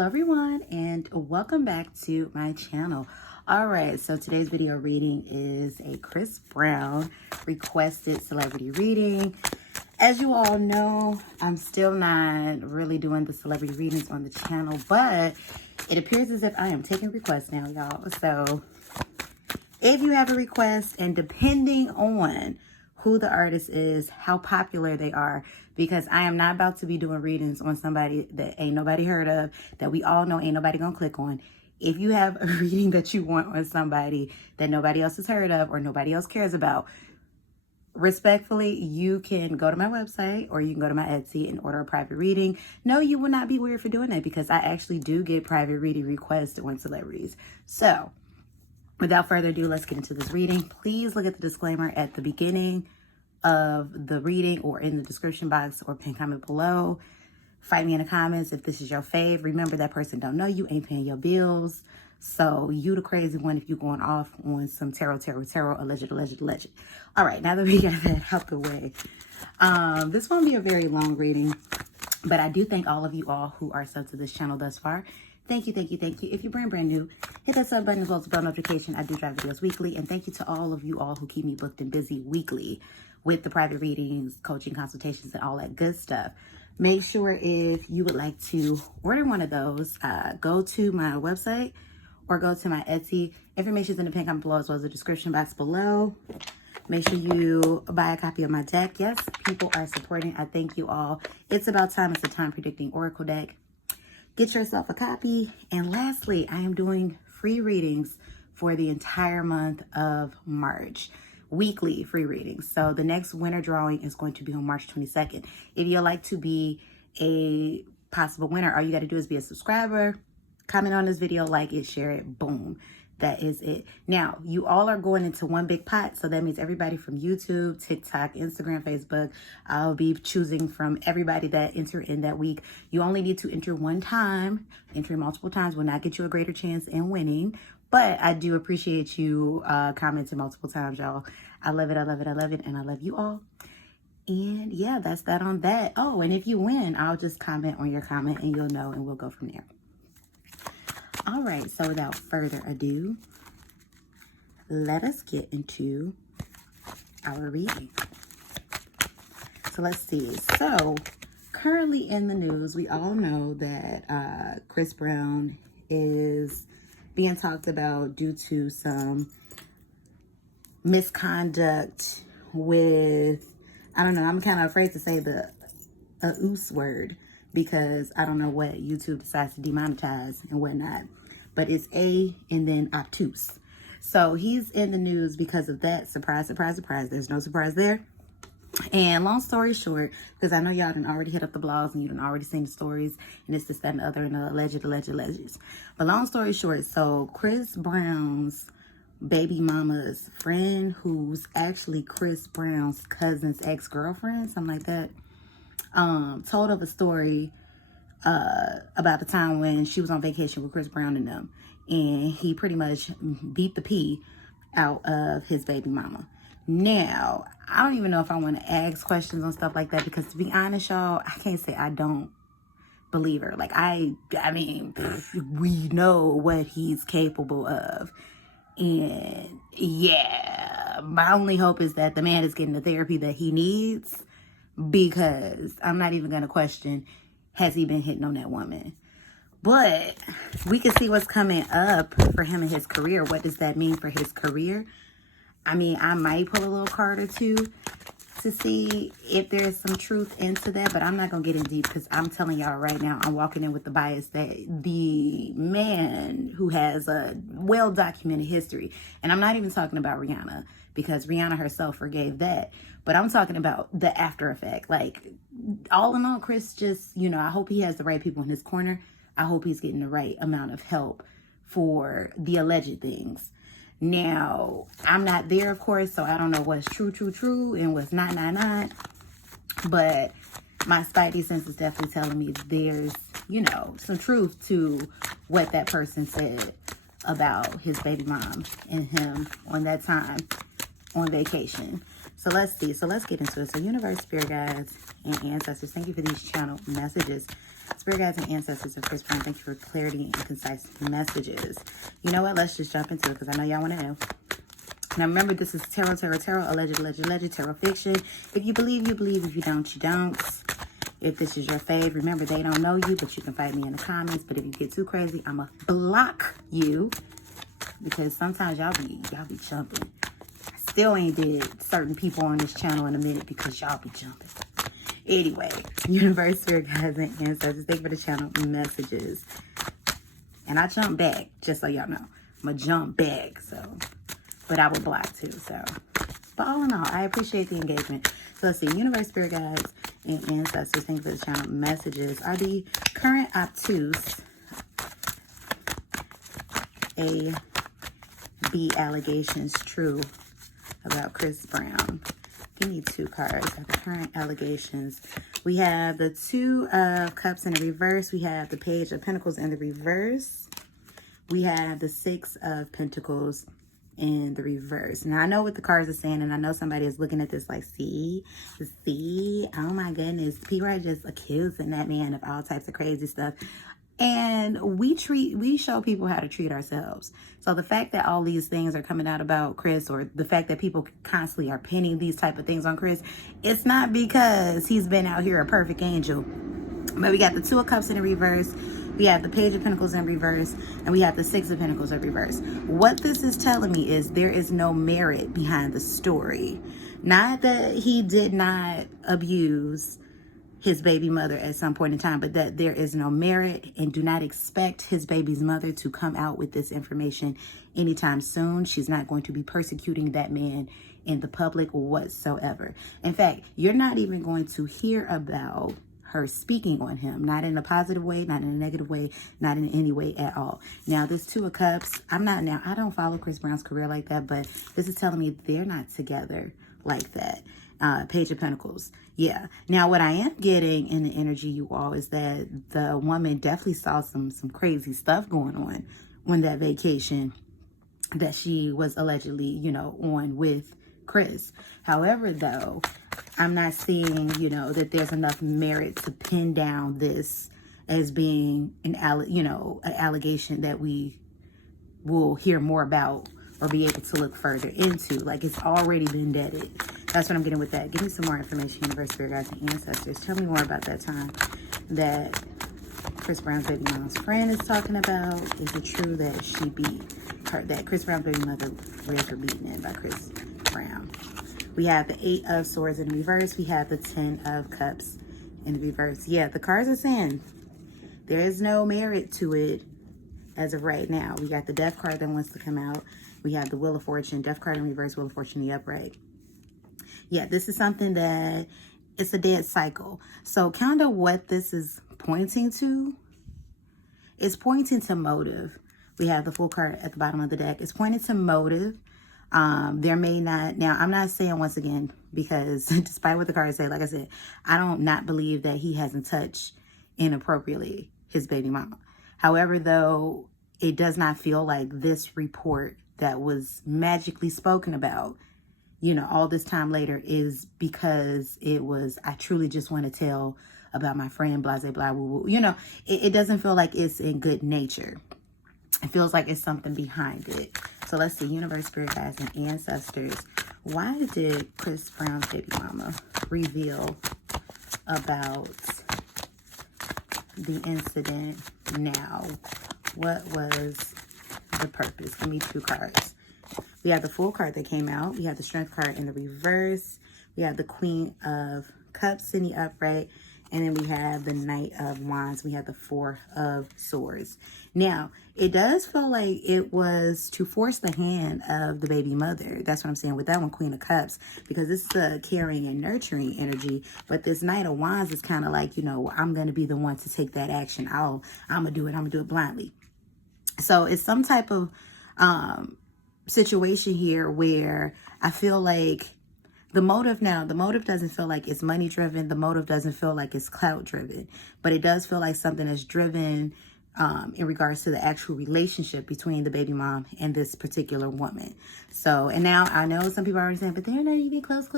Hello everyone, and welcome back to my channel. All right, so today's video reading is a Chris Brown requested celebrity reading. As you all know, I'm still not really doing the celebrity readings on the channel, but it appears as if I am taking requests now, y'all. So if you have a request, and depending on who the artist is, how popular they are, because I am not about to be doing readings on somebody that ain't nobody heard of, that we all know ain't nobody gonna click on. If you have a reading that you want on somebody that nobody else has heard of or nobody else cares about, respectfully, you can go to my website or you can go to my Etsy and order a private reading. No, you will not be weird for doing that, because I actually do get private reading requests on celebrities. So without further ado, let's get into this reading. Please look at the disclaimer at the beginning of the reading or in the description box or pin comment below. Fight me in the comments if this is your fave. Remember, that person don't know you, ain't paying your bills. So you the crazy one if you going off on some tarot, alleged. All right, now that we got that out the way, this won't be a very long reading, but I do thank all of you all who are subbed to this channel thus far. Thank you. If you're brand new, hit that sub button as well as the bell notification. I do drop videos weekly. And thank you to all of you all who keep me booked and busy weekly with the private readings, coaching, consultations, and all that good stuff. Make sure if you would like to order one of those, go to my website or go to my Etsy. Information is in the pin comment below as well as the description box below. Make sure you buy a copy of my deck. Yes, people are supporting. I thank you all. It's about time. It's a time predicting oracle deck. Get yourself a copy. And lastly, I am doing free readings for the entire month of March. Weekly free readings. So the next winner drawing is going to be on March 22nd. If you'd like to be a possible winner, all you got to do is be a subscriber, comment on this video, like it, share it, boom. That is it. Now, you all are going into one big pot. So that means everybody from YouTube, TikTok, Instagram, Facebook. I'll be choosing from everybody that enter in that week. You only need to enter one time. Entering multiple times will not get you a greater chance in winning. But I do appreciate you commenting multiple times, y'all. I love it, and I love you all. And yeah, that's that on that. Oh, and if you win, I'll just comment on your comment and you'll know, and we'll go from there. All right, so without further ado, let us get into our reading. So let's see. So currently in the news, we all know that Chris Brown is being talked about due to some misconduct with, I don't know, I'm kind of afraid to say the oos word, because I don't know what YouTube decides to demonetize and whatnot, but it's A and then obtuse. So he's in the news because of that. Surprise. There's no surprise there. And long story short, because I know y'all done already hit up the blogs and you done already seen the stories and it's this, that, and the other, and the alleged. But long story short, so Chris Brown's baby mama's friend, who's actually Chris Brown's cousin's ex-girlfriend, something like that, told of a story about the time when she was on vacation with Chris Brown and them, and he pretty much beat the pee out of his baby mama. Now, I don't even know if I want to ask questions on stuff like that, because to be honest, y'all, I can't say I don't believe her. Like, I mean, we know what he's capable of. And yeah, my only hope is that the man is getting the therapy that he needs, because I'm not even going to question, has he been hitting on that woman? But we can see what's coming up for him in his career. What does that mean for his career? I mean, I might pull a little card or two to see if there's some truth into that, but I'm not going to get in deep, because I'm telling y'all right now, I'm walking in with the bias that the man who has a well-documented history, and I'm not even talking about Rihanna, because Rihanna herself forgave that, but I'm talking about the after effect. Like, all in all, Chris just, you know, I hope he has the right people in his corner. I hope he's getting the right amount of help for the alleged things. Now, I'm not there, of course, so I don't know what's true, and what's not. But my spidey sense is definitely telling me there's, you know, some truth to what that person said about his baby mom and him on that time. on vacation. So let's see. So let's get into it. So universe, spirit guides, and ancestors, thank you for these channel messages. Spirit guides and ancestors of Chris Brown, thank you for clarity and concise messages. You know what? Let's just jump into it because I know y'all want to know. Now remember, this is tarot, alleged, tarot fiction. If you believe, you believe. If you don't, you don't. If this is your fave, remember, they don't know you, but you can fight me in the comments. But if you get too crazy, I'ma block you. Because sometimes y'all be jumping. I still ain't did certain people on this channel in a minute because y'all be jumping. Anyway, universe, spirit guides, and ancestors, thank you for the channel messages. And I jump back, just so y'all know. I'm going to jump back, so. But I will block too, so. But all in all, I appreciate the engagement. So let's see, universe, spirit guides, and ancestors, thank you for the channel messages. Are the current obtuse A, B allegations true about Chris Brown? Give me 2 cards. Got the current allegations. We have the 2 of Cups in the reverse. We have the Page of Pentacles in the reverse. We have the 6 of Pentacles in the reverse. Now, I know what the cards are saying, and I know somebody is looking at this like, see, oh my goodness, people are just accusing that man of all types of crazy stuff. And we show people how to treat ourselves. So the fact that all these things are coming out about Chris, or the fact that people constantly are pinning these type of things on Chris, it's not because he's been out here a perfect angel. But we got the 2 of Cups in the reverse. We have the Page of Pentacles in reverse, and we have the 6 of Pentacles in reverse. What this is telling me is there is no merit behind the story. Not that he did not abuse his baby mother at some point in time, but that there is no merit, and do not expect his baby's mother to come out with this information anytime soon. She's not going to be persecuting that man in the public whatsoever. In fact, you're not even going to hear about her speaking on him, not in a positive way, not in a negative way, not in any way at all. Now, this 2 of Cups, I don't follow Chris Brown's career like that, but this is telling me they're not together like that. Page of Pentacles. Yeah. Now, what I am getting in the energy, you all, is that the woman definitely saw some crazy stuff going on that vacation that she was allegedly, you know, on with Chris. However, though, I'm not seeing, you know, that there's enough merit to pin down this as being an allegation that we will hear more about or be able to look further into. Like, it's already been deaded. That's what I'm getting with that. Give me some more information, universe, spirit guides, and ancestors. Tell me more about that time that Chris Brown's baby mom's friend is talking about. Is it true that she beat her, that Chris Brown's baby mother raised her beaten in by Chris Brown? We have the 8 of Swords in the reverse. We have the 10 of Cups in the reverse. Yeah, the cards are saying there is no merit to it as of right now. We got the Death card that wants to come out. We have the Wheel of Fortune, Death card in reverse, Wheel of Fortune in the upright. Yeah, this is something that it's a dead cycle. So kind of what this is pointing to is pointing to motive. We have the Fool card at the bottom of the deck. It's pointing to motive. There may not, now I'm not saying once again, because despite what the cards say, like I said, I don't not believe that he hasn't touched inappropriately his baby mama. However, though, it does not feel like this report that was magically spoken about, you know, all this time later is because it was, I truly just want to tell about my friend, blah, blah, blah, woo, woo. You know, it doesn't feel like it's in good nature. It feels like it's something behind it. So let's see, universe, spirit guides, and ancestors. Why did Chris Brown's baby mama reveal about the incident now? What was the purpose? Give me 2 cards. We have the Fool card that came out. We have the Strength card in the reverse. We have the Queen of Cups in the upright. And then we have the Knight of Wands. We have the 4 of Swords. Now, it does feel like it was to force the hand of the baby mother. That's what I'm saying with that one, Queen of Cups. Because this is a caring and nurturing energy. But this Knight of Wands is kind of like, you know, I'm going to be the one to take that action. I'm going to do it. I'm going to do it blindly. So it's some type of situation here where I feel like the motive doesn't feel like it's money driven. The motive doesn't feel like it's clout driven, but it does feel like something that's driven in regards to the actual relationship between the baby mom and this particular woman. So, and now I know some people are already saying, but they're not even close.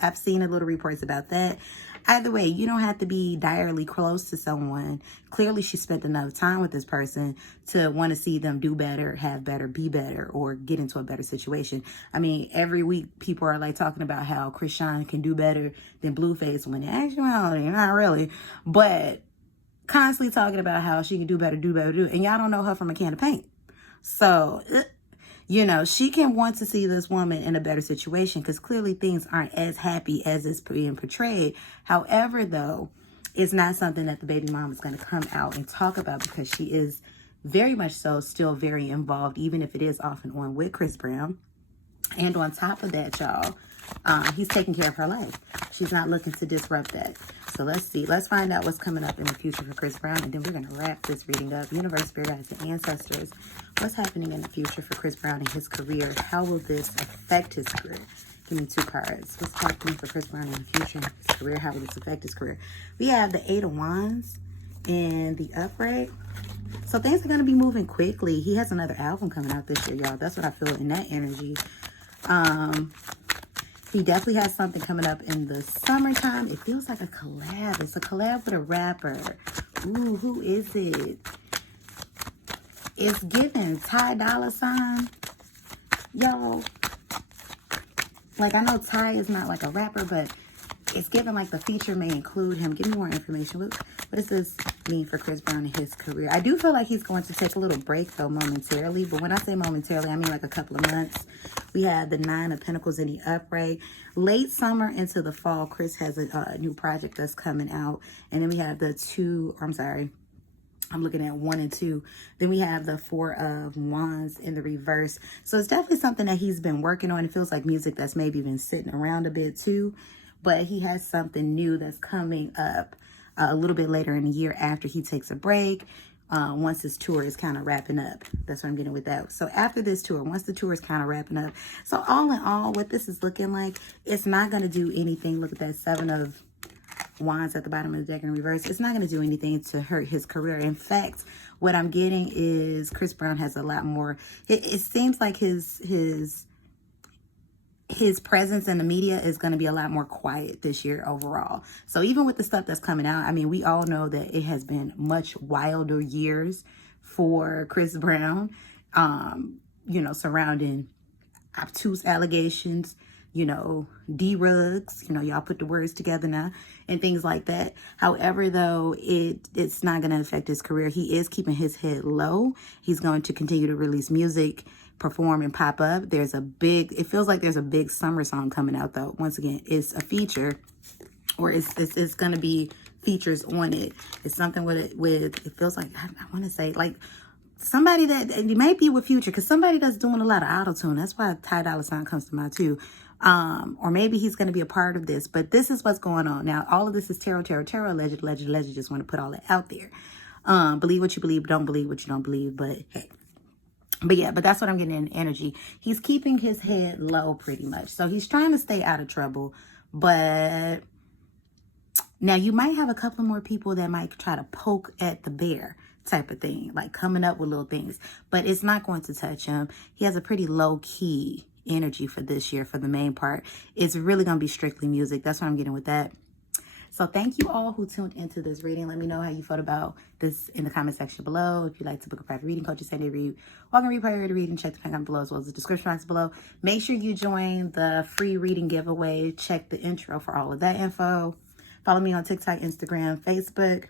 I've seen a little reports about that. Either way, you don't have to be direly close to someone. Clearly, she spent enough time with this person to want to see them do better, have better, be better, or get into a better situation. I mean, every week people are like talking about how Krishan can do better than Blueface, when in actuality, not really. But constantly talking about how she can do better, and y'all don't know her from a can of paint. So, you know, she can want to see this woman in a better situation because clearly things aren't as happy as it's being portrayed. However, though, it's not something that the baby mom is going to come out and talk about because she is very much so still very involved, even if it is off and on with Chris Brown. And on top of that, y'all, he's taking care of her life. She's not looking to disrupt that. So let's see. Let's find out what's coming up in the future for Chris Brown. And then we're going to wrap this reading up. Universe, Spirit Guides, and Ancestors. What's happening in the future for Chris Brown and his career? How will this affect his career? Give me 2 cards. What's happening for Chris Brown in the future and his career? How will this affect his career? We have the 8 of Wands and the upright. So things are going to be moving quickly. He has another album coming out this year, y'all. That's what I feel in that energy. He definitely has something coming up in the summertime. It feels like a collab. It's a collab with a rapper. Ooh, who is it? It's giving Ty Dolla $ign. Y'all, like, I know Ty is not like a rapper, but it's giving like the feature may include him. Give me more information. What does this mean for Chris Brown and his career? I do feel like he's going to take a little break, though, momentarily. But when I say momentarily, I mean like a couple of months. We have the 9 of Pentacles in the upright. Late summer into the fall, Chris has a new project that's coming out. And then we have the 2, I'm sorry, I'm looking at 1 and 2. Then we have the 4 of Wands in the reverse. So it's definitely something that he's been working on. It feels like music that's maybe been sitting around a bit too. But he has something new that's coming up a little bit later in the year after he takes a break. Once his tour is kind of wrapping up. That's what I'm getting with that. So after this tour, once the tour is kind of wrapping up. So all in all, what this is looking like, it's not going to do anything. Look at that 7 of Wands at the bottom of the deck in reverse. It's not going to do anything to hurt his career. In fact, what I'm getting is Chris Brown has a lot more. It seems like his presence in the media is going to be a lot more quiet this year overall. So even with the stuff that's coming out, I mean, we all know that it has been much wilder years for Chris Brown, you know, surrounding obtuse allegations, you know, D-rugs, you know, y'all put the words together now, and things like that. However, though, it's not going to affect his career. He is keeping his head low. He's going to continue to release music, perform, and pop up. It feels like there's a big summer song coming out, though. Once again, it's a feature, or it's going to be features on it. It's something it feels like, I want to say, like, somebody that, it might be with Future, because somebody that's doing a lot of auto-tune. That's why Ty Dolla $ign comes to mind, too. Or maybe he's going to be a part of this, but this is what's going on. Now, all of this is tarot, alleged. Just want to put all that out there. Believe what you believe, don't believe what you don't believe, but hey. But yeah, but that's what I'm getting in energy. He's keeping his head low pretty much. So he's trying to stay out of trouble. But now you might have a couple more people that might try to poke at the bear type of thing, like coming up with little things. But it's not going to touch him. He has a pretty low-key energy for this year for the main part. It's really going to be strictly music. That's what I'm getting with that. So thank you all who tuned into this reading. Let me know how you felt about this in the comment section below. If you'd like to book a private reading, coaches say they read, walk and read priority reading, check the comment below as well as the description box below. Make sure you join the free reading giveaway. Check the intro for all of that info. Follow me on TikTok, Instagram, Facebook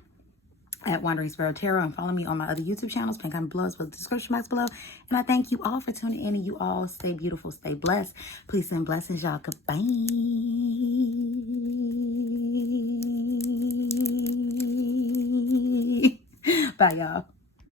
at wanderingsparrow Tarot, and follow me on my other YouTube channels, pin comment below as well as the description box below. And I thank you all for tuning in, and you all stay beautiful, stay blessed. Please send blessings, y'all. Goodbye. Bye, y'all.